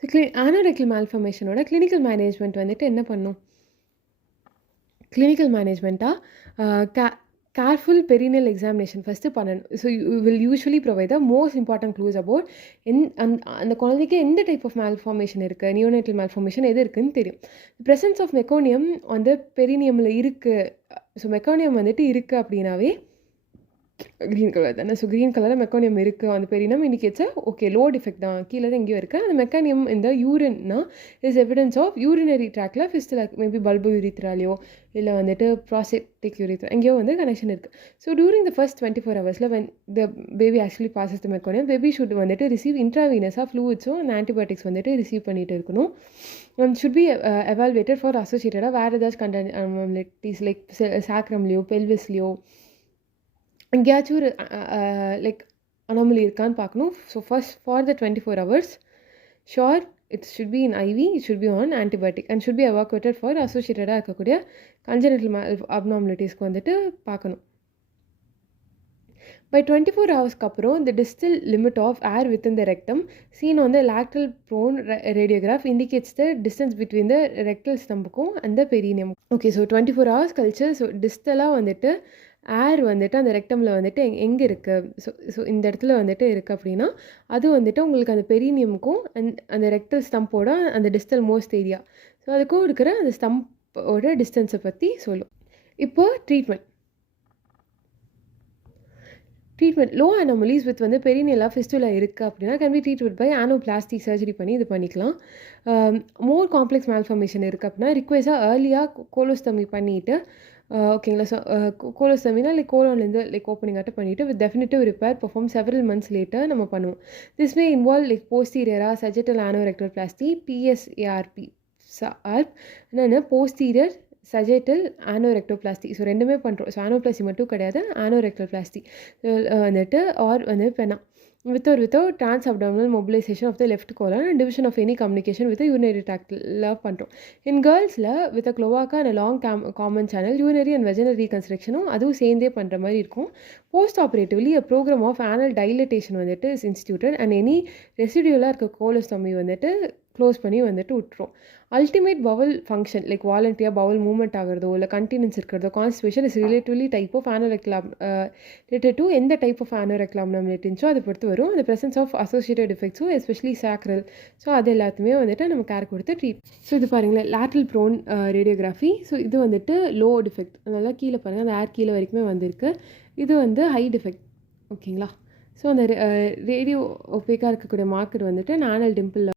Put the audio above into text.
So anorectal மால்ஃபார்மேஷனோட clinical management வந்துட்டு என்ன பண்ணும்? கிளினிக்கல் மேனேஜ்மெண்ட்டாக கேர்ஃபுல் பெரினியல் எக்ஸாமினேஷன் ஃபஸ்ட்டு பண்ணணும். So you will usually provide the most important clues about அந்த குழந்தைக்கு எந்த டைப் ஆஃப் மால்ஃபார்மேஷன் இருக்குது, நியோனேட்டல் மால்ஃபார்மேஷன் எது இருக்குதுன்னு தெரியும். ப்ரெசன்ஸ் ஆஃப் மெக்கோனியம் வந்து பெரினியமில் இருக்குது. ஸோ மெக்கோனியம் வந்துட்டு இருக்குது அப்படின்னாவே க்ரீன் கலர் தானே. ஸோ க்ரீன் கலரில் மெக்கானியம் இருக்குது அந்த பெரினம் இண்டிகேட்ஸ் ஓகே லோ டிஃபெக்ட் தான், கீழே தான் எங்கேயோ இருக்குது. அந்த மெக்கானியம் இந்த யூரின்னா இஸ் எவிடன்ஸ் ஆஃப் யூரினரி ட்ராக்ல ஃபிஸ்டில் மேபி பல்பு யூரித்ராலையோ இல்லை வந்துட்டு ப்ராஸ்டேட்டிக் யூரித்ரா எங்கேயோ வந்து கனெக்ஷன் இருக்குது. So during the first 24 hours when the baby actually passes the meconium, baby should வந்துட்டு ரிசீவ் இன்ட்ராவீனஸாக ஃப்ளூயிட்ஸும் அந்த ஆன்டிபயோட்டிக்ஸ் வந்துட்டு ரிசீவ் பண்ணிட்டு இருக்கணும். And should be evaluated for அசோசியேட்டடாக வேறு ஏதாச்சும் கண்டாமினேட்டிஸ் லைக் சாக்ரம்லேயோ பெல்விஸ்லேயோ எங்கேயாச்சும் ஒரு லைக் அனாமலி இருக்கான்னு பார்க்கணும். So first for the 24 hours sure it should be in IV, it should be on antibiotic and should be evacuated for அசோசியேட்டடாக இருக்கக்கூடிய கன்ஜெனிட்டல் அப்னார்மலிட்டிஸ்க்கு வந்துட்டு பார்க்கணும். பை 24 ஹவர்ஸ்க்கு அப்புறம் the distal limit of air within the rectum seen on the lateral prone radiograph indicates the distance between the rectal stumpuக்கும் and the perineum. Okay, so 24 hours கழிச்சு so டிஸ்டலாக வந்துட்டு ஏர் வந்துட்டு அந்த ரெக்டமில் வந்துட்டு எங்கே இருக்குது, ஸோ இந்த இடத்துல வந்துட்டு இருக்குது அப்படின்னா அது வந்துட்டு உங்களுக்கு அந்த பெரினியமுக்கும் அந்த ரெக்டல் ஸ்டம்போட அந்த டிஸ்டல் மோஸ்ட் ஏரியா ஸோ அதுக்கும் இருக்கிற அந்த ஸ்டம்போட டிஸ்டன்ஸை பற்றி சொல்லும். இப்போ ட்ரீட்மெண்ட் லோ அனாமலிஸ் வித் வந்து பெரினியலாக ஃபிஸ்டுலா இருக்குது அப்படின்னா can be treat by anoplasty surgery பண்ணி இது பண்ணிக்கலாம். மோர் காம்ப்ளெக்ஸ் மால்ஃபார்மேஷன் இருக்குது அப்படின்னா ரிக்வெஸ்ட்டாக ஏர்லியாக கோலோஸ்டமி பண்ணிவிட்டு ஓகேங்களா. ஸோ கோலோஸ்டமினா லைக் கோலோன்லேருந்து லைக் ஓப்பனிங் ஆட்ட பண்ணிவிட்டு with definitive repair perform several months later நம்ம பண்ணுவோம். திஸ் மே இன்வால்வ் லைக் போஸ்டீரியரா சஜெட்டல் ஆனோரெக்டல் பிளாஸ்டி பிஎஸ்ஏஆர்பி ஆர்ப் என்னென்ன போஸ்டீரியர் சஜெட்டல் ஆனோரெக்டோபிளாஸ்டி. ஸோ ரெண்டுமே பண்ணுறோம். ஸோ ஆனோபிளாஸ்டி மட்டும் கிடையாது, ஆனோரெக்டோபிளாஸ்டி வந்துட்டு ஆர் வந்து பெனா without trans-abdominal mobilization of the left colon and division of any communication with the urinary tract-ல பண்ணுறோம். In girls-ல with a cloaca and a long common channel urinary and vaginal reconstruction அதுவும் சேர்ந்தே பண்ணுற மாதிரி இருக்கும். Post-operatively a program of anal dilatation வந்துட்டு is instituted and any residual-ஆக இருக்க கோலோஸ்டமி வந்துட்டு close பண்ணி வந்துட்டு விட்டுரும். அல்டிமேட் பவல் ஃபங்க்ஷன் லைக் வாலண்டியாக பவல் மூவ்மெண்ட் ஆகிறதோ இல்லை கண்டினன்ஸ் இருக்கிறதோ constipation is relatively type of anorectal related to எந்த டைப் ஆஃப் ஆனோரெக்டல் அப்னார்மலிட்டிஸோ அதை பொறுத்து வரும். அந்த ப்ரெசன்ஸ் ஆஃப் அசோசியேட்டட் எஃபெக்ட்ஸும் எஸ்பெஷலி சாக்ரல் ஸோ அது எல்லாத்தையுமே வந்துட்டு நம்ம கேர் கொடுத்து ட்ரீட். ஸோ இது பாருங்களேன் லேட்ரல் ப்ரோன் ரேடியோகிராஃபி. ஸோ இது வந்துட்டு லோ டிஃபெக்ட், அதனால கீழே பாருங்கள் அந்த ஏர் கீழே வரைக்குமே வந்திருக்கு. இது வந்து ஹை டிஃபெக்ட் ஓகேங்களா. ஸோ அந்த ரேடியோ ஒப்பேக்காக இருக்கக்கூடிய மார்க்கர் வந்துட்டு நானல் டிம்பிள்